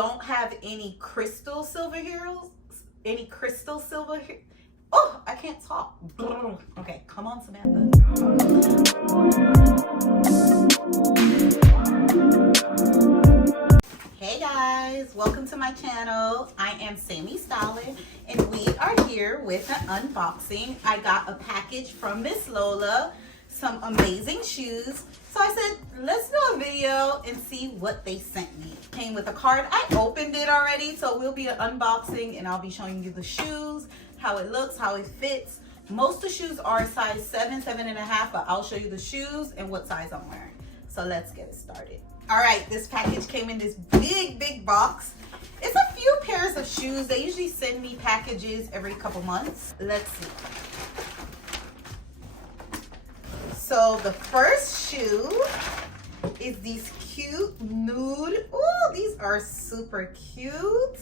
don't have any crystal silver heels. Oh, I can't talk. Okay, come on, Samantha. Hey guys, welcome to my channel. I am Sammy Stylin, and we are here with an unboxing. I got a package from Miss Lola, some amazing shoes. So I said, let's do a video and see what they sent me. Came with a card. I opened it already, so we'll be an unboxing and I'll be showing you the shoes, how it looks, how it fits. Most of the shoes are size 7, 7.5, but I'll show you the shoes and what size I'm wearing. So let's get it started. All right, this package came in this big box. It's a few pairs of shoes. They usually send me packages every couple months. Let's see. So the first shoe is these cute nude. Oh, these are super cute.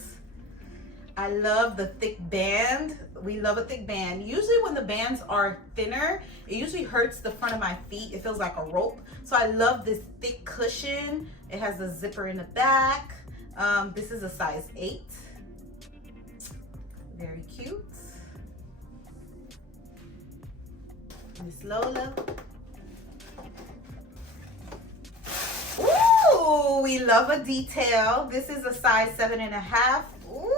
I love the thick band. We love a thick band. Usually when the bands are thinner, it usually hurts the front of my feet. It feels like a rope. So I love this thick cushion. It has a zipper in the back. This is a size 8. Very cute. Miss Lola. Ooh, we love a detail. This is a size 7.5. Ooh.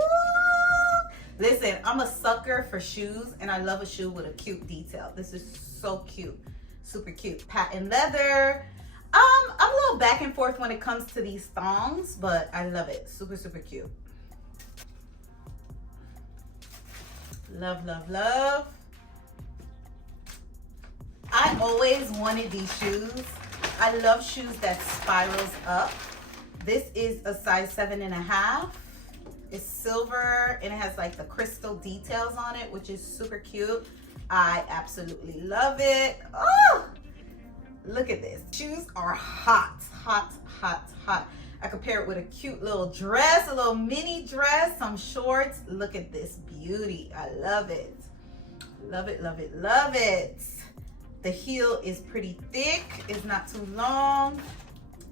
Listen, I'm a sucker for shoes, and I love a shoe with a cute detail. This is so cute, super cute. Patent leather. I'm a little back and forth when it comes to these thongs, but I love it. Super cute. Love, love, love. I always wanted these shoes. I love shoes that spirals up. This is a size 7.5. It's silver and it has like the crystal details on it, which is super cute. I absolutely love it. Oh, look at this. Shoes are hot. I could pair it with a cute little dress, a little mini dress, some shorts. Look at this beauty. I love it. Love it, love it, love it. The heel is pretty thick. It's not too long.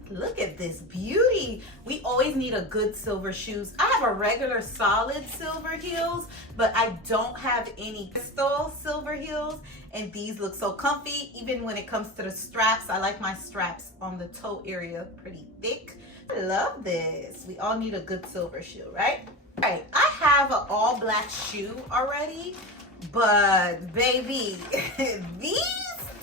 Look at this beauty. We always need a good silver shoes. I have a regular solid silver heels, but I don't have any crystal silver heels, and these look so comfy. Even when it comes to the straps, I like my straps on the toe area pretty thick. I love this. We all need a good silver shoe, right? All right, I have an all black shoe already, but baby, these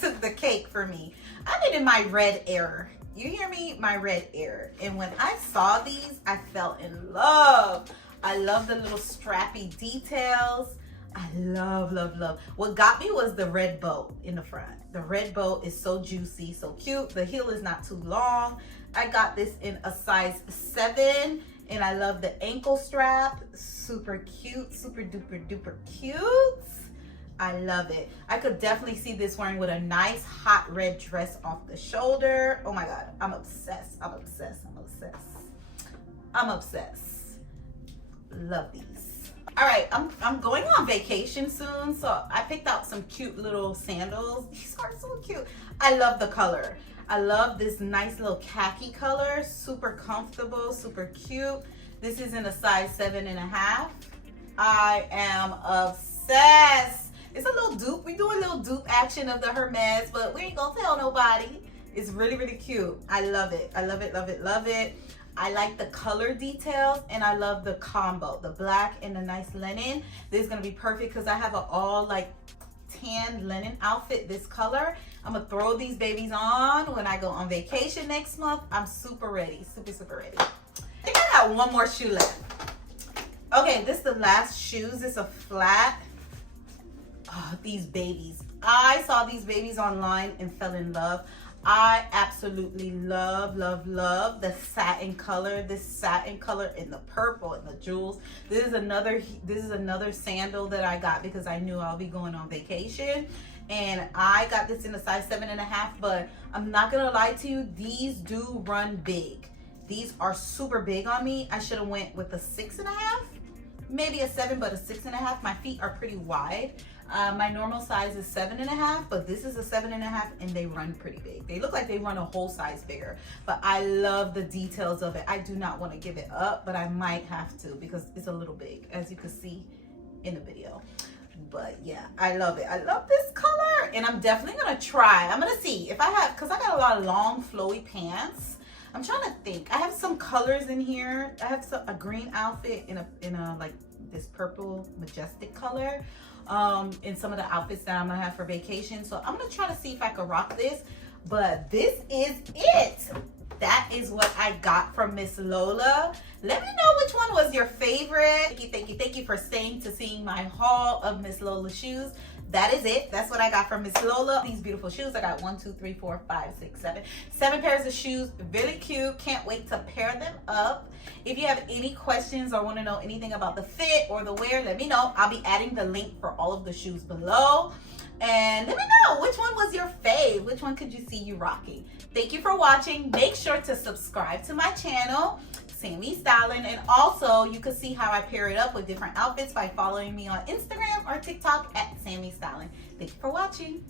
took the cake for me. I needed my red era. You hear me? My red era. And when I saw these, I fell in love. I love the little strappy details. I love. What got me was the red bow in the front. The red bow is so juicy, so cute. The heel is not too long. I got this in a size 7, and I love the ankle strap. Super cute, super duper cute. I love it. I could definitely see this wearing with a nice hot red dress off the shoulder. Oh my God, I'm obsessed. Love these. All right, I'm going on vacation soon, so I picked out some cute little sandals. These are so cute. I love the color. I love this nice little khaki color. Super comfortable, super cute. This is in a size 7.5. I am obsessed. It's a little dupe. We do a little dupe action of the Hermes, but we ain't gonna tell nobody. It's really cute. I love it. I love it. I like the color details, and I love the combo, the black and the nice linen. This is gonna be perfect because I have an all like tan linen outfit this color. I'm gonna throw these babies on when I go on vacation next month. I'm super ready, super ready. I think I got one more shoe left. Okay, this is the last shoes. It's a flat. Oh, these babies. I saw these babies online and fell in love. I absolutely love the satin color. This satin color and the purple and the jewels. This is another sandal that I got because I knew I'll be going on vacation. And I got this in a size 7.5, but I'm not gonna lie to you, these do run big. These are super big on me. I should have went with a 6.5. Maybe a 7, but a 6.5. My feet are pretty wide. My normal size is 7.5, but this is a 7.5 and they run pretty big. They look like they run a whole size bigger, but I love the details of it. I do not want to give it up, but I might have to because it's a little big, as you can see in the video. But yeah, I love it. I love this color, and I'm definitely gonna try. I'm gonna see if I have, because I got a lot of long flowy pants. I'm trying to think. I have some colors in here. I have a green outfit in a like this purple majestic color in some of the outfits that I'm gonna have for vacation. So I'm gonna try to see if I can rock this. But this is it. That is what I got from Miss Lola. Let me know which one was your favorite. Thank you for staying to seeing my haul of Miss Lola shoes. That is it. That's what I got from Miss Lola. These beautiful shoes. I got 1, 2, 3, 4, 5, 6, 7. 7 pairs of shoes. Really cute. Can't wait to pair them up. If you have any questions or want to know anything about the fit or the wear, let me know. I'll be adding the link for all of the shoes below. And let me know which one was your fave. Which one could you see you rocking? Thank you for watching. Make sure to subscribe to my channel, Sammy Styling. And also you can see how I pair it up with different outfits by following me on Instagram or TikTok at Sammy Styling. Thank you for watching.